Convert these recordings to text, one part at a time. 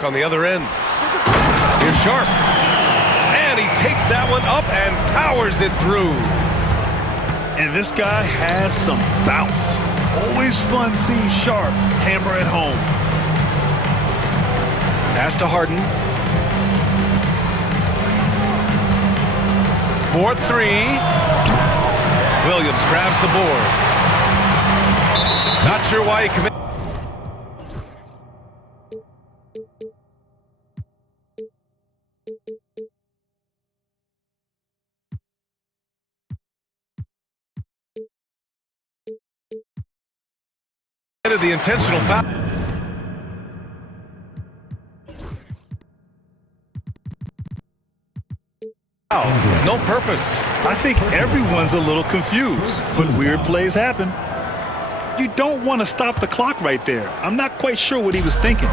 block on the other end. Here's Sharp. And he takes that one up and powers it through. And this guy has some bounce. Always fun seeing Sharp hammer at home. Pass to Harden. 4-3. Williams grabs the board. Not sure why he committed. The intentional foul. No purpose. I think everyone's a little confused, but weird plays happen. You don't want to stop the clock right there. I'm not quite sure what he was thinking.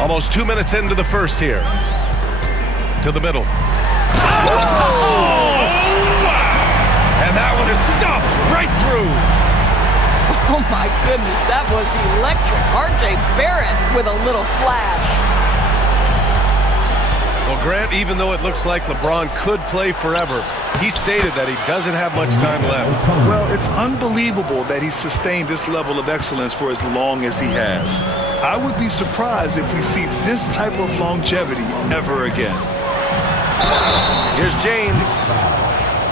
Almost 2 minutes into the first here. To the middle. And that one is stuffed right through. Oh, my goodness, that was electric. R.J. Barrett with a little flash. Well, Grant, even though it looks like LeBron could play forever, he stated that he doesn't have much time left. Well, it's unbelievable that he sustained this level of excellence for as long as he has. I would be surprised if we see this type of longevity ever again. Here's James.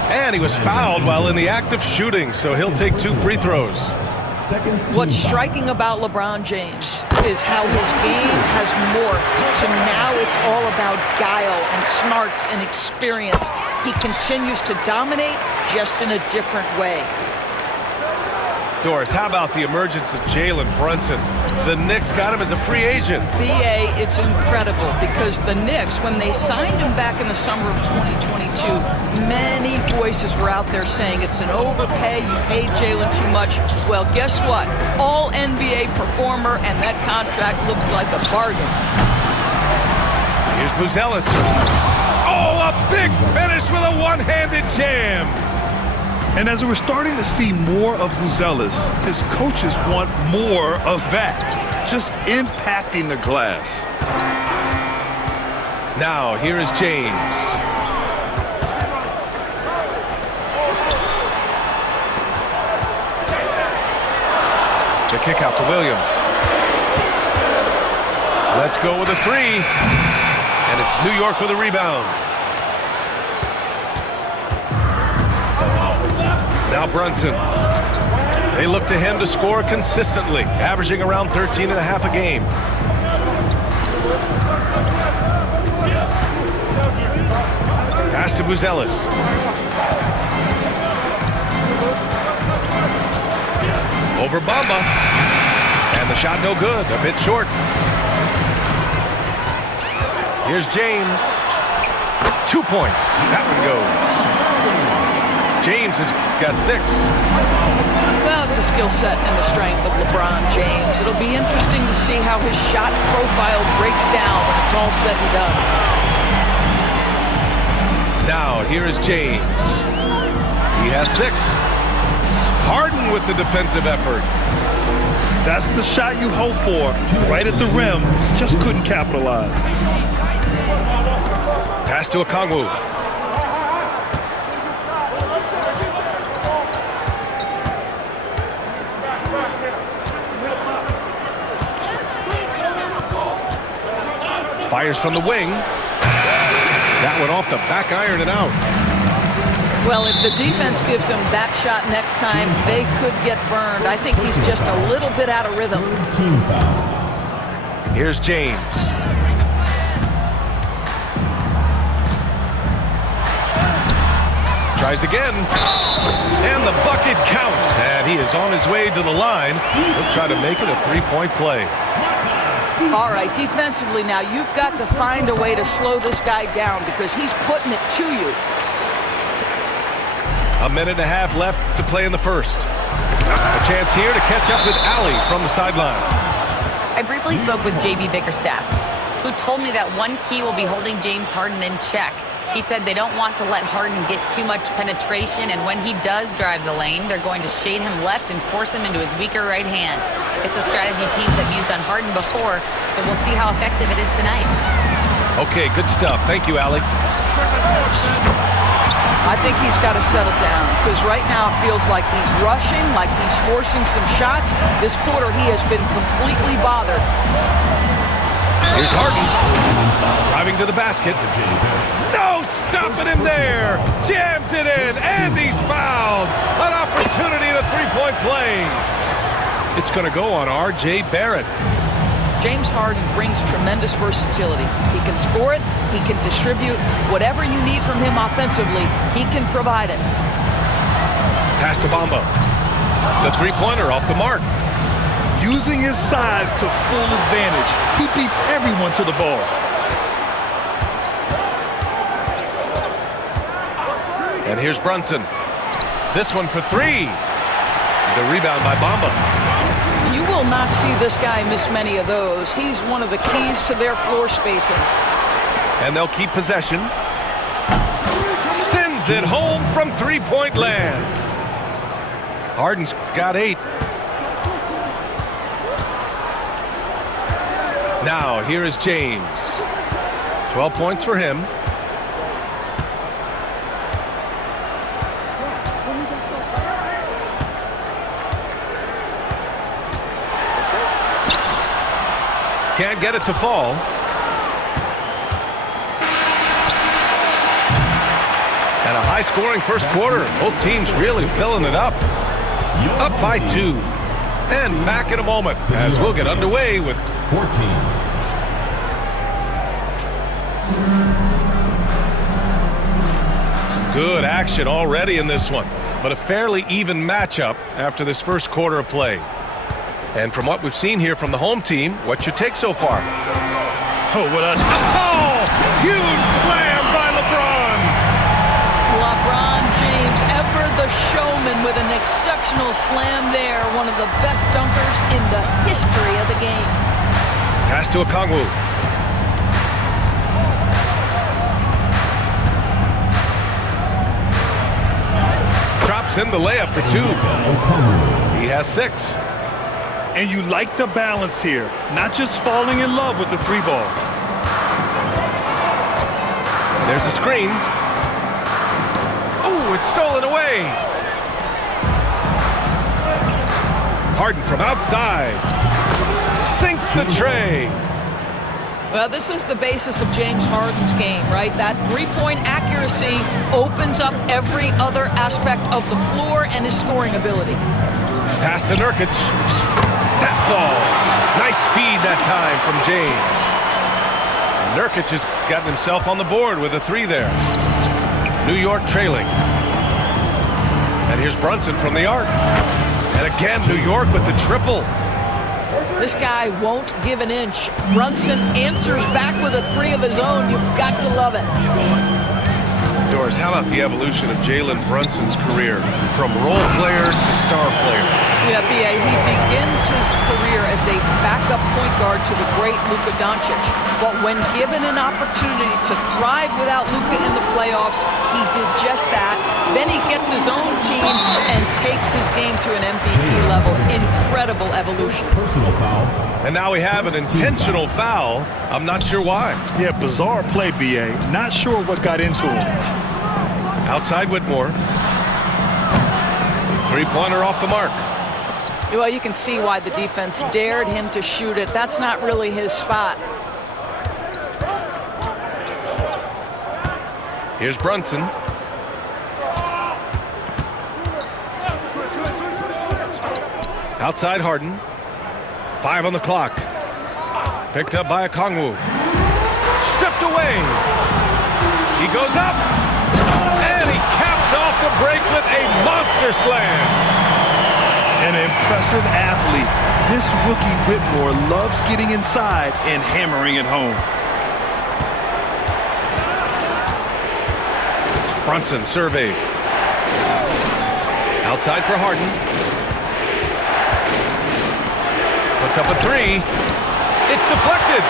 And he was fouled while in the act of shooting, so he'll take 2 free throws. What's striking about LeBron James is how his game has morphed to now it's all about guile and smarts and experience. He continues to dominate, just in a different way. Doris, how about the emergence of Jalen Brunson? The Knicks got him as a free agent. B.A., it's incredible because the Knicks, when they signed him back in the summer of 2022, many voices were out there saying it's an overpay, you paid Jalen too much. Well, guess what? All NBA performer, and that contract looks like a bargain. Here's Buzelis. Oh, a big finish with a one-handed jam. And as we're starting to see more of Buzelis, his coaches want more of that, just impacting the glass. Now, here is James. The kick out to Williams. Let's go with a 3. And it's New York with a rebound. Now Brunson. They look to him to score consistently, averaging around 13 and a half a game. Pass to Buzelis. Over Bamba. And the shot no good, a bit short. Here's James. 2 points. That one goes. James has got 6. Well, it's the skill set and the strength of LeBron James. It'll be interesting to see how his shot profile breaks down when it's all said and done. Now, here is James. He has 6. Harden with the defensive effort. That's the shot you hope for. Right at the rim, just couldn't capitalize. Pass to Okongwu. Fires from the wing. That went off the back iron and out. Well, if the defense gives him that shot next time, they could get burned. I think he's just a little bit out of rhythm. Here's James. Tries again. And the bucket counts. And he is on his way to the line. He'll try to make it a 3-point play. All right, defensively now, you've got to find a way to slow this guy down because he's putting it to you. A minute and a half left to play in the first. A chance here to catch up with Allie from the sideline. I briefly spoke with J.B. Bickerstaff, who told me that one key will be holding James Harden in check. He said they don't want to let Harden get too much penetration, and when he does drive the lane, they're going to shade him left and force him into his weaker right hand. It's a strategy teams have used on Harden before, so we'll see how effective it is tonight. Okay, good stuff. Thank you, Allie. I think he's got to settle down because right now it feels like he's rushing, like he's forcing some shots. This quarter he has been completely bothered. Here's Harden. Driving to the basket. No, stopping him there. Jams it in, and he's fouled. An opportunity at a three-point play. It's going to go on R.J. Barrett. James Harden brings tremendous versatility. He can score it, he can distribute. Whatever you need from him offensively, he can provide it. Pass to Bamba. The three-pointer off the mark. Using his size to full advantage, he beats everyone to the ball. And here's Brunson. This one for three. The rebound by Bamba. You will not see this guy miss many of those. He's one of the keys to their floor spacing. And they'll keep possession. Sends it home from three-point lands. Harden's got 8. Now, here is James. 12 points for him. Can't get it to fall. And a high-scoring first quarter. Both teams really filling it up. Up by 2. And back in a moment as we'll get underway with 14. Some good action already in this one, but a fairly even matchup after this first quarter of play. And from what we've seen here from the home team, what's your take so far? Oh, what else? Oh, huge slam by LeBron. LeBron James, ever the showman with an exceptional slam there. One of the best dunkers in the history of the game. Pass to Okongwu. Drops in the layup for 2. He has 6. And you like the balance here, not just falling in love with the 3 ball. There's a screen. Oh, it's stolen away. Harden from outside. Sinks the tray. Well, this is the basis of James Harden's game, right? That three-point accuracy opens up every other aspect of the floor and his scoring ability. Pass to Nurkic. That falls. Nice feed that time from James. Nurkic has gotten himself on the board with a 3 there. New York trailing. And here's Brunson from the arc. And again, New York with the triple. This guy won't give an inch. Brunson answers back with a 3 of his own. You've got to love it. Doris, how about the evolution of Jalen Brunson's career from role player to star player? Yeah, B.A., he begins his career as a backup point guard to the great Luka Doncic. But when given an opportunity to thrive without Luka in the playoffs, he did just that. Then he gets his own team and takes his game to an MVP level. Incredible evolution. Personal foul. And now we have an intentional foul. I'm not sure why. Yeah, bizarre play, B.A. Not sure what got into him. Outside Whitmore. Three-pointer off the mark. Well, you can see why the defense dared him to shoot it. That's not really his spot. Here's Brunson. Outside Harden. 5 on the clock. Picked up by Okongwu. Stripped away. He goes up. And he caps off the break with a monster slam. An impressive athlete. This rookie Whitmore loves getting inside and hammering it home. Brunson surveys. Outside for Harden. Puts up a 3. It's deflected.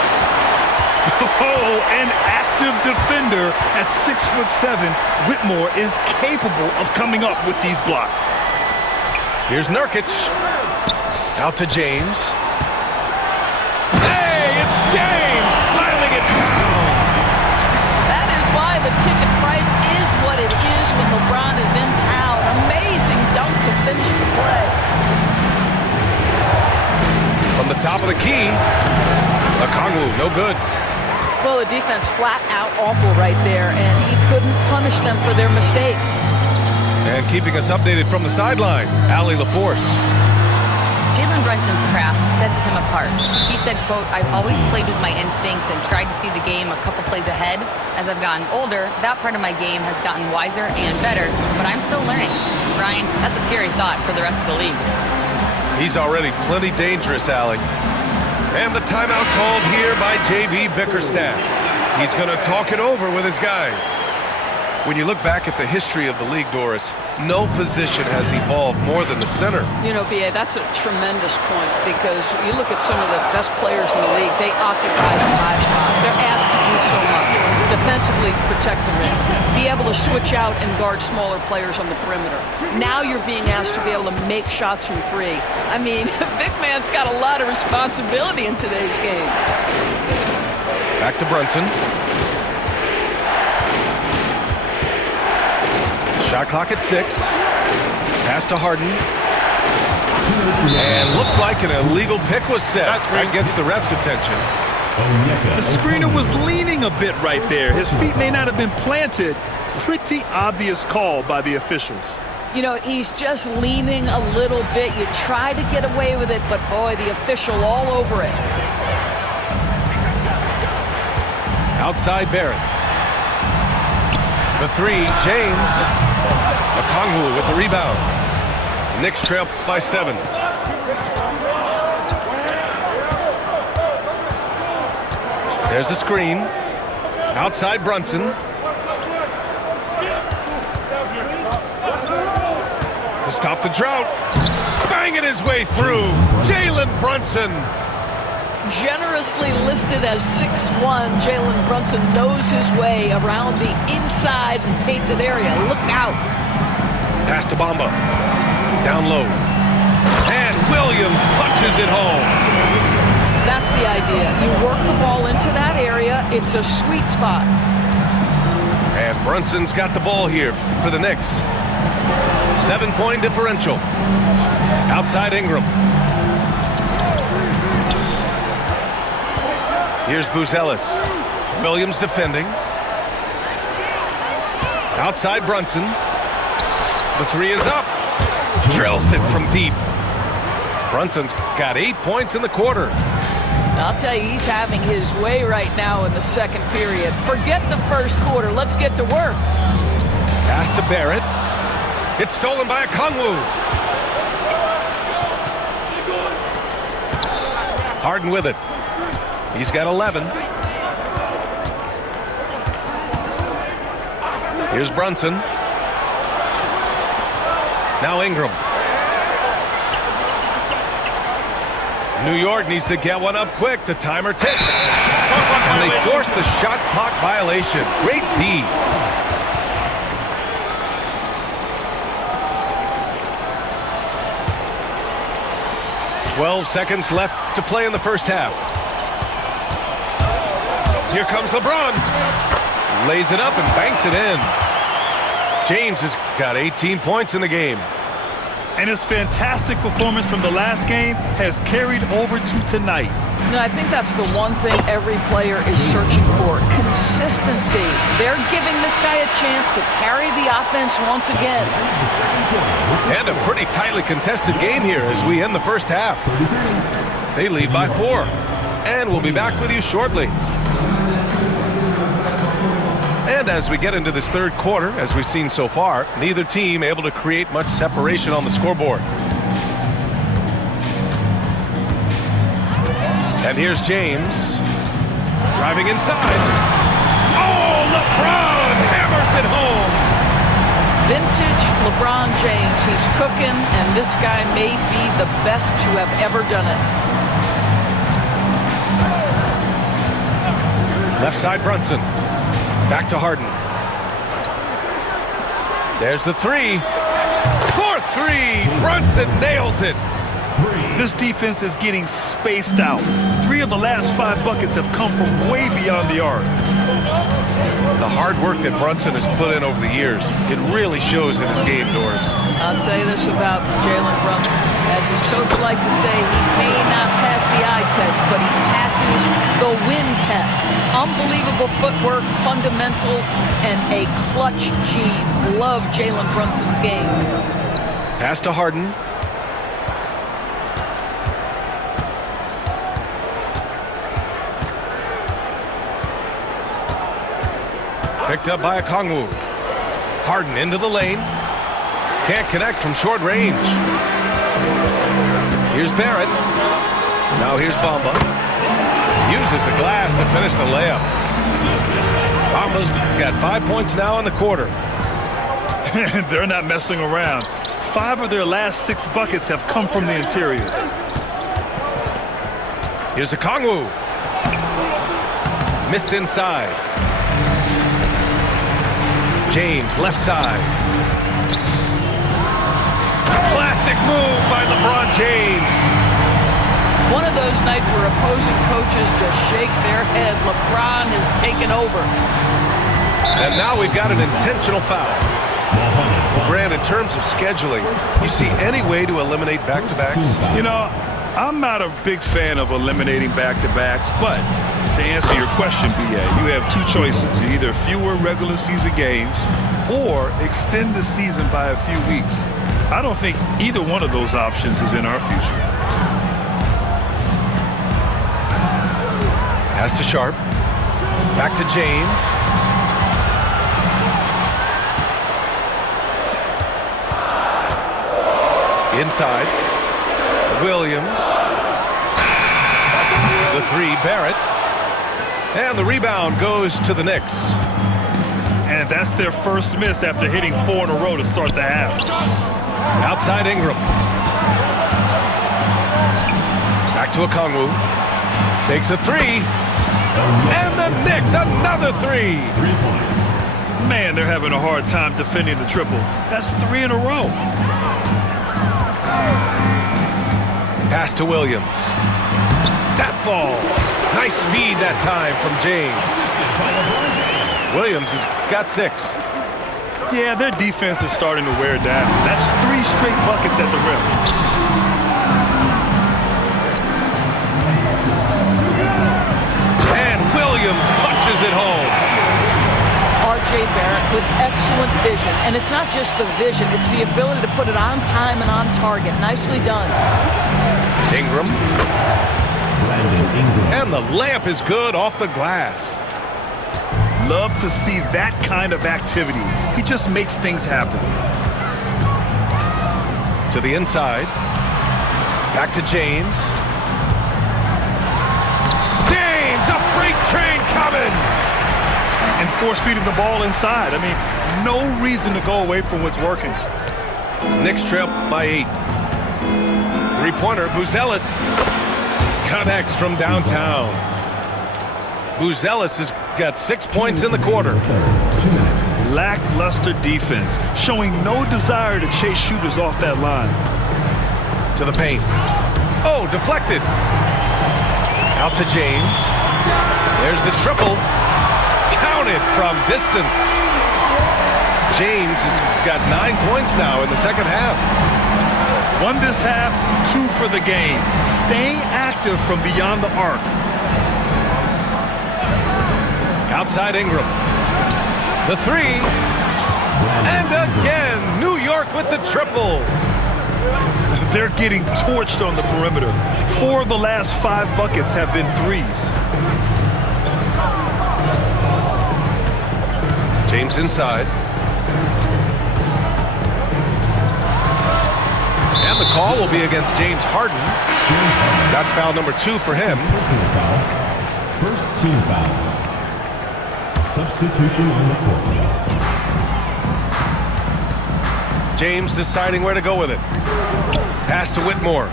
Oh, an active defender at 6'7". Whitmore is capable of coming up with these blocks. Here's Nurkic. Out to James. Hey, it's James slamming it down. That is why the ticket price is what it is when LeBron is in town. Amazing dunk to finish the play. From the top of the key, Okongwu, no good. Well, the defense flat out awful right there, and he couldn't punish them for their mistake. And keeping us updated from the sideline, Allie LaForce. Jalen Brunson's craft sets him apart. He said, quote, "I've always played with my instincts and tried to see the game a couple plays ahead. As I've gotten older, that part of my game has gotten wiser and better, but I'm still learning." Ryan, that's a scary thought for the rest of the league. He's already plenty dangerous, Allie. And the timeout called here by J.B. Bickerstaff. He's going to talk it over with his guys. When you look back at the history of the league, Doris, no position has evolved more than the center. You know, B.A., that's a tremendous point because you look at some of the best players in the league, they occupy the 5 spot. They're asked to do so much. Defensively, protect the rim. Be able to switch out and guard smaller players on the perimeter. Now you're being asked to be able to make shots from 3. I mean, big man's got a lot of responsibility in today's game. Back to Brunson. Shot clock at 6. Pass to Harden. And looks like an illegal pick was set. That gets the ref's attention. The screener was leaning a bit right there. His feet may not have been planted. Pretty obvious call by the officials. You know, he's just leaning a little bit. You try to get away with it, but boy, the official all over it. Outside Barrett. The 3, James. Okongwu with the rebound. Knicks trail by 7. There's a screen. Outside Brunson. To stop the drought. Banging his way through. Jalen Brunson. Generously listed as 6'1", Jalen Brunson knows his way around the inside and painted area. Look out. Pass to Bamba. Down low. And Williams punches it home. That's the idea. You work the ball into that area. It's a sweet spot. And Brunson's got the ball here for the Knicks. 7-point differential. Outside Ingram. Here's Buzelis. Williams defending. Outside Brunson. The 3 is up. Drills it from deep. Brunson's got 8 points in the quarter. I'll tell you, he's having his way right now in the second period. Forget the first quarter. Let's get to work. Pass to Barrett. It's stolen by Okongwu. Harden with it. He's got 11. Here's Brunson. Now Ingram. New York needs to get one up quick. The timer ticks. And they force the shot clock violation. Great D. "12 seconds left to play in the first half. Here comes LeBron. Lays it up and banks it in. James has got 18 points in the game. And his fantastic performance from the last game has carried over to tonight. No, I think that's the one thing every player is searching for. Consistency. They're giving this guy a chance to carry the offense once again. And a pretty tightly contested game here as we end the first half. They lead by 4. And we'll be back with you shortly. And as we get into this third quarter, as we've seen so far, neither team able to create much separation on the scoreboard. And here's James. Driving inside. Oh, LeBron hammers it home. Vintage LeBron James. He's cooking, and this guy may be the best to have ever done it. Left side Brunson. Back to Harden. There's the three. 4-3. Brunson nails it. This defense is getting spaced out. 3 of the last 5 buckets have come from way beyond the arc. The hard work that Brunson has put in over the years, it really shows in his game, Doors. I'll tell you this about Jalen Brunson. As his coach likes to say, he may not pass the eye test, but he passes the win test. Unbelievable footwork, fundamentals, and a clutch gene. Love Jalen Brunson's game. Pass to Harden. Picked up by Okongwu. Harden into the lane. Can't connect from short range. Here's Barrett. Now here's Bamba. Uses the glass to finish the layup. Bamba's got 5 points now in the quarter. They're not messing around. 5 of their last 6 buckets have come from the interior. Here's Okongwu. Missed inside. James, left side. Classic move by LeBron James. One of those nights where opposing coaches just shake their head. LeBron has taken over. And now we've got an intentional foul. Grant, in terms of scheduling, you see any way to eliminate back-to-backs? You know, I'm not a big fan of eliminating back-to-backs, but to answer your question, B.A., you have 2 choices. Either fewer regular season games or extend the season by a few weeks. I don't think either one of those options is in our future. Pass to Sharp. Back to James. Inside. Williams. The 3, Barrett. And the rebound goes to the Knicks. And that's their first miss after hitting 4 in a row to start the half. Outside Ingram. Back to Okongwu. Takes a 3. And the Knicks, another 3. Man, they're having a hard time defending the triple. That's 3 in a row. Pass to Williams. That falls. Nice feed that time from James. Williams has got 6. Yeah, their defense is starting to wear down. That's 3 straight buckets at the rim. And Williams punches it home. R.J. Barrett with excellent vision. And it's not just the vision, it's the ability to put it on time and on target. Nicely done. Ingram. And the layup is good off the glass. Love to see that kind of activity. He just makes things happen. To the inside. Back to James. James, a freight train coming! And force feeding the ball inside. I mean, no reason to go away from what's working. Knicks trail by 8. Three-pointer, Buzelis connects from downtown. Buzelis has got 6 points in the quarter. Lackluster defense, showing no desire to chase shooters off that line. To the paint. Oh, deflected. Out to James. There's the triple. Counted from distance. James has got 9 points now in the second half. Won this half, 2 for the game. Staying active from beyond the arc. Outside Ingram. The 3. And again, New York with the triple. They're getting torched on the perimeter. 4 of the last 5 buckets have been 3s. James inside. And the call will be against James Harden. That's foul number 2 for him. First team foul. Substitution on the court. James deciding where to go with it. Pass to Whitmore.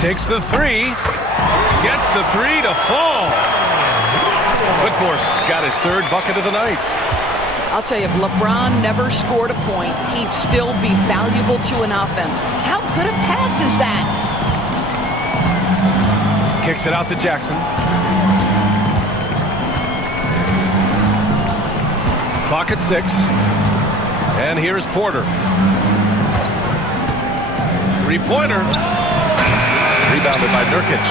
Takes the 3. Gets the 3 to fall. Whitmore's got his third bucket of the night. I'll tell you, if LeBron never scored a point, he'd still be valuable to an offense. How good a pass is that? Kicks it out to Jackson. Clock at 6. And here's Porter. Three-pointer. Rebounded by Nurkic.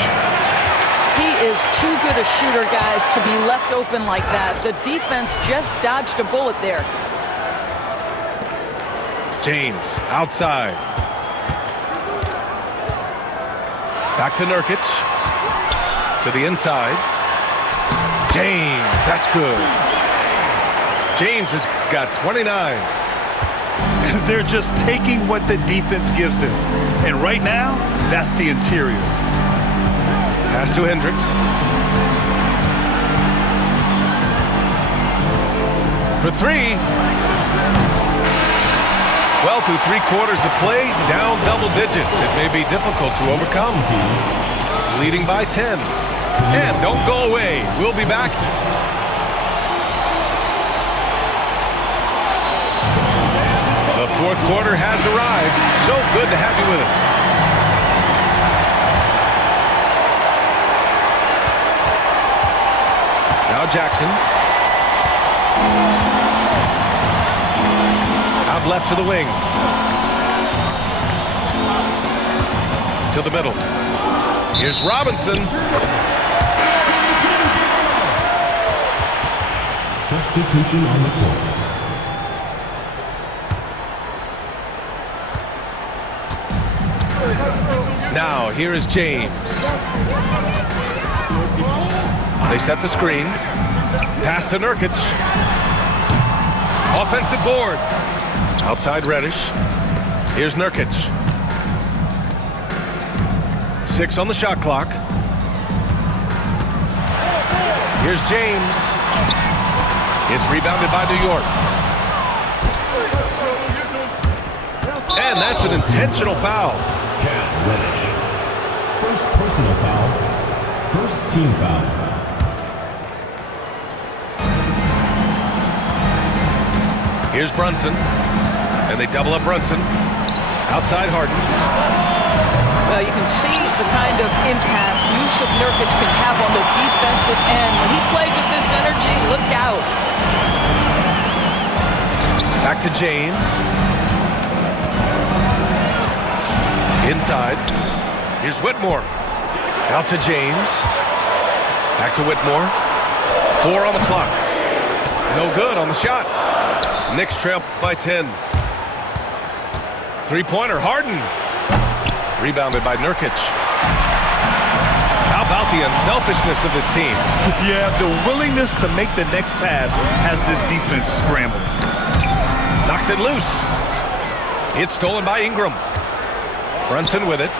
He is too good a shooter, guys, to be left open like that. The defense just dodged a bullet there. James outside. Back to Nurkic. To the inside. James, that's good. James has got 29. They're just taking what the defense gives them. And right now, that's the interior. Pass to Hendricks. For 3. Well, through 3 quarters of play, down double digits. It may be difficult to overcome. Leading by 10. And don't go away. We'll be back. The fourth quarter has arrived. So good to have you with us. Now Jackson. Out left to the wing. To the middle. Here's Robinson. Substitution on the court. Now, here is James. They set the screen. Pass to Nurkic. Offensive board. Outside Reddish. Here's Nurkic. 6 on the shot clock. Here's James. It's rebounded by New York. And that's an intentional foul. Cam Reddish. First personal foul. First team foul. Here's Brunson. And they double up Brunson. Outside Harden. Well, you can see the kind of impact Jusuf Nurkic can have on the defensive end. When he plays with this energy, look out. Back to James. Inside. Here's Whitmore. Out to James. Back to Whitmore. 4 on the clock. No good on the shot. Knicks trail by 10. Three-pointer, Harden. Rebounded by Nurkic. How about the unselfishness of this team? Yeah, the willingness to make the next pass has this defense scrambled. Knocks it loose. It's stolen by Ingram. Brunson with it.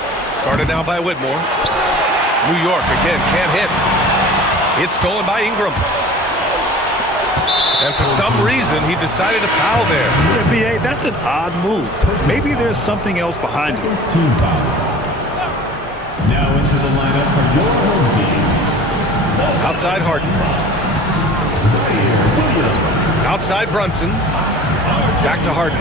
Guarded now by Whitmore. New York again can't hit. It's stolen by Ingram. And for some reason, he decided to foul there. Yeah, B.A., that's an odd move. Maybe there's something else behind it. Team foul. Now into the lineup for your home team. Outside Harden. Outside Brunson. Back to Harden.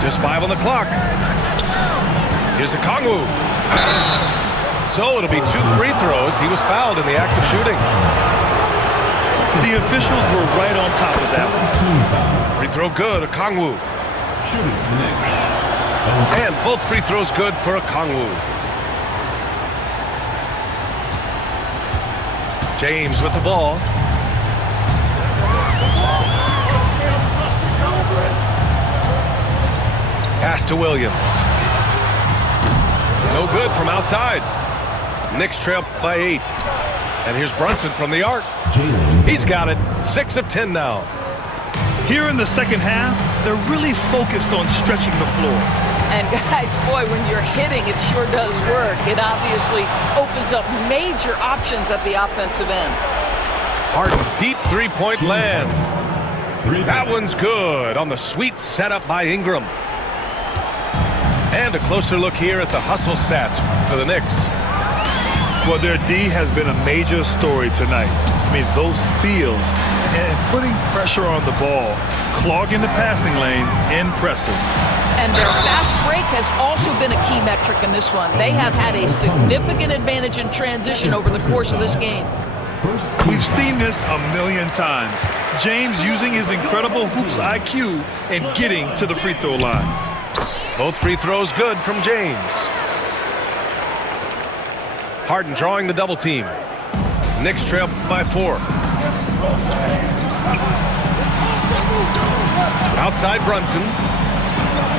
Just 5 on the clock. Here's Okongwu. So it'll be 2 free throws. He was fouled in the act of shooting. The officials were right on top of that one. Free throw good, Okongwu. Shooting for the Knicks. And both free throws good for Okongwu. James with the ball. Pass to Williams. No good from outside. Knicks trail by 8. And here's Brunson from the arc. He's got it. 6 of 10 now. Here in the second half, they're really focused on stretching the floor. And guys, boy, when you're hitting, it sure does work. It obviously opens up major options at the offensive end. Harden, deep three-point land. That one's good on the sweet setup by Ingram. And a closer look here at the hustle stats for the Knicks. Well, their D has been a major story tonight. I mean, those steals and putting pressure on the ball, clogging the passing lanes, impressive. And their fast break has also been a key metric in this one. They have had a significant advantage in transition over the course of this game. We've seen this a million times. James using his incredible hoops IQ and getting to the free throw line. Both free throws good from James. Harden drawing the double team. Knicks trail by 4. Outside Brunson.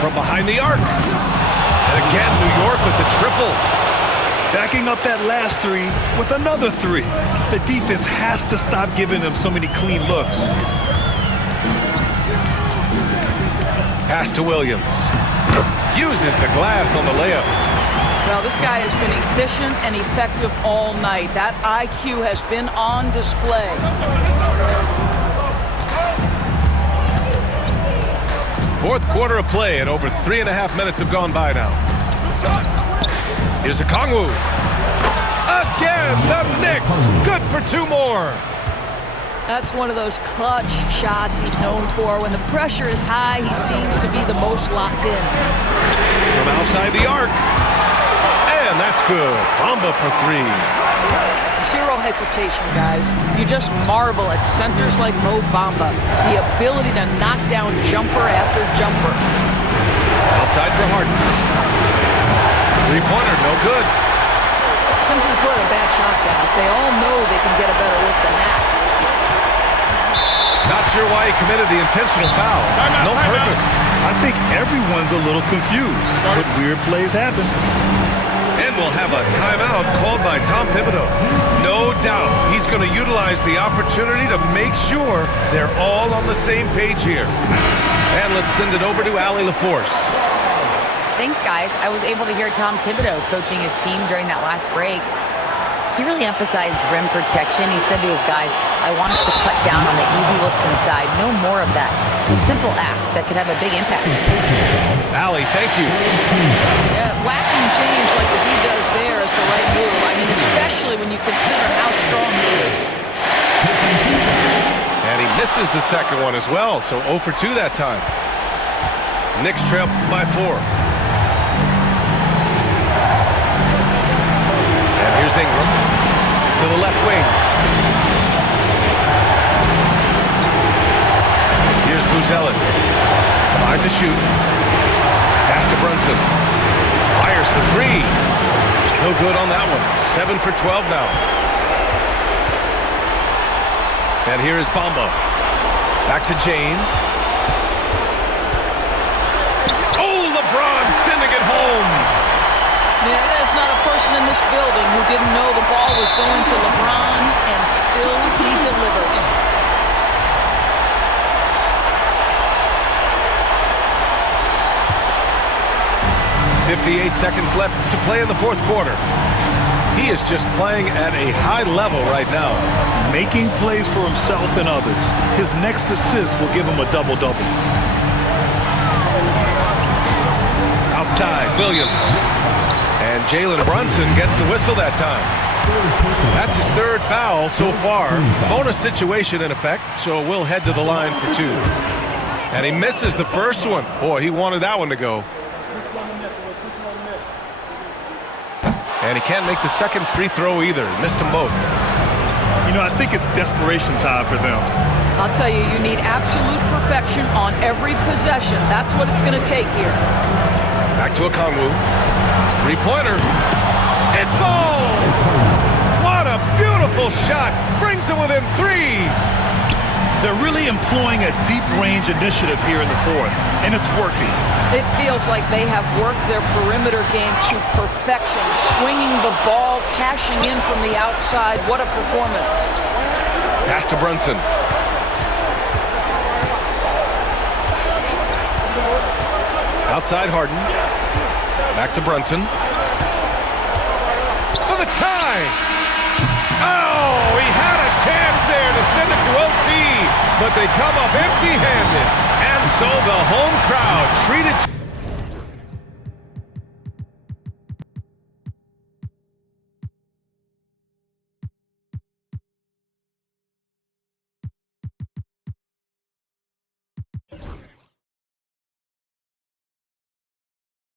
From behind the arc. And again, New York with the triple. Backing up that last three with another three. The defense has to stop giving them so many clean looks. Pass to Williams. Uses the glass on the layup. Well, this guy has been efficient and effective all night. That IQ has been on display. Fourth quarter of play, and over 3.5 minutes have gone by now. Here's Okongwu. Again, the Knicks. Good for 2 more. That's one of those clutch shots he's known for. When the pressure is high, he seems to be the most locked in. From outside the arc. And that's good. Bamba for 3. Zero hesitation, guys. You just marvel at centers like Mo Bamba. The ability to knock down jumper after jumper. Outside for Harden. 3-pointer, no good. Simply put, a bad shot, guys. They all know they can get a better look than that. Not sure why he committed the intentional foul. No purpose. I think everyone's a little confused, but weird plays happen. And we'll have a timeout called by Tom Thibodeau. No doubt he's going to utilize the opportunity to make sure they're all on the same page here. And let's send it over to Allie LaForce. Thanks, guys. I was able to hear Tom Thibodeau coaching his team during that last break. He really emphasized rim protection. He said to his guys, I want us to cut down on the easy looks inside. No more of that. It's a simple ask that could have a big impact. Allie, thank you. Yeah, whacking James like the D does there is the right move. I mean, especially when you consider how strong he is. And he misses the second one as well, so 0 for 2 that time. Knicks trail by 4. And here's Ingram to the left wing. Here's Buzelis. 5 to shoot. Pass to Brunson. Fires for 3. No good on that one. 7 for 12 now. And here is Bamba. Back to James. Oh, LeBron sending it home. Yeah, there's not a person in this building who didn't know the ball was going to LeBron, and still he delivers. .58 seconds left to play in the fourth quarter. He is just playing at a high level right now. Making plays for himself and others. His next assist will give him a double-double. Outside, Williams. And Jalen Brunson gets the whistle that time. That's his 3rd foul so far. Bonus situation in effect, so we'll head to the line for 2. And he misses the first one. Boy, he wanted that one to go. And he can't make the second free throw either. Missed them both. You know, I think it's desperation time for them. I'll tell you, you need absolute perfection on every possession. That's what it's going to take here. Back to Okongwu. 3-pointer. It falls! What a beautiful shot. Brings him within 3. They're really employing a deep-range initiative here in the fourth, and it's working. It feels like they have worked their perimeter game to perfection. Swinging the ball, cashing in from the outside. What a performance. Pass to Brunson. Outside Harden. Back to Brunson. For the tie! Oh, he had a chance there to send it to OT, but they come up empty-handed. And so the home crowd treated